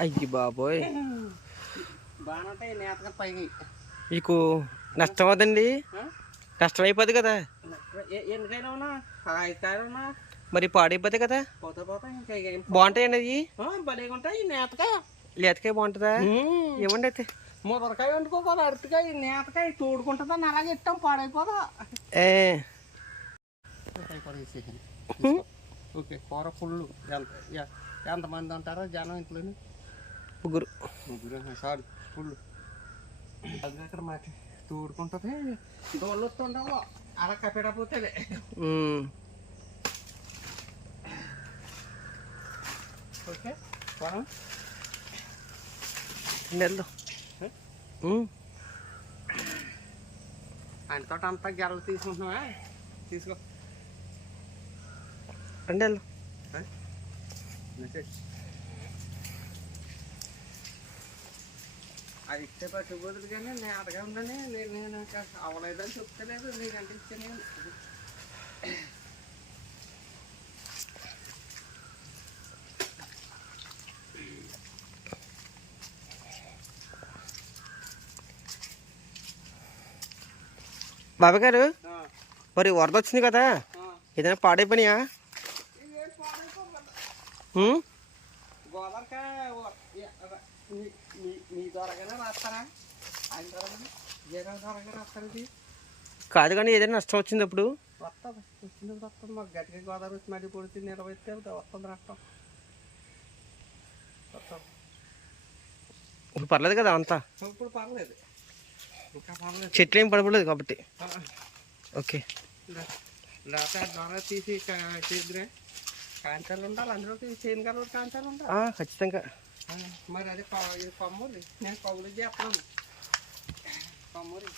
అయ్యి బాబోయ్. మీకు నష్టం అవుతుంది నష్టం అయిపోద్ది కదా? మరి పాడైపోద్ది కదా? బాగుంటాయండి నేతకాయ లేతకాయ బాగుంటుందా? ఇవ్వండి అయితే? ముదరకాయ వండుకోకూడదు అరటికాయ నేతకాయ తోడుకుంటుందని అలాగే ఇట్టాం పాడైపోదా? ఏ. ఓకే కూర ఫుల్ ఎంతమంది అంటారో? జనం ఇంట్లోని? ముగ్గురు. ముగ్గురు సారీ ఫుల్. అది అక్కడ మాట తోడుకుంటుంది. దోళ్ళు వస్తుండవు అలా కప్పెడపోతే ఉమ్. ఓకే పోనా? వెళ్దాం. ఆయనతో అంతా గెలలు తీసుకుంటున్నావా? తీసుకో. రండి అది ఇస్తే పట్టుకుపోతుంది కానీ నేను అడగా ఉండని నేను అవ్వలేదని చెప్తలేదు నీకంటే ఇచ్చాను బాబాయ్ గారు మరి వరద వచ్చింది కదా? ఏదైనా పాడైపోయినాయా? కాదు కానీ ఏదైనా నష్టం వచ్చింది అప్పుడు? గట్టిగా గోదావరి వచ్చి మళ్ళీ పొడిచి నిలబెడితే వస్తుంది ఇప్పుడు పర్లేదు కదా అంతా. ఇప్పుడు పర్లేదు చెట్లు ఏం పడపడలేదు కాబట్టి. ఓకే. తీసి కాంచాలు ఉండాలి అందులో చేను కలవడు కాంచాలు ఉండాలి ఖచ్చితంగా. మరి అదే కొమ్మూరి నేను కొమ్ములు చేస్తాను కొమ్మూరి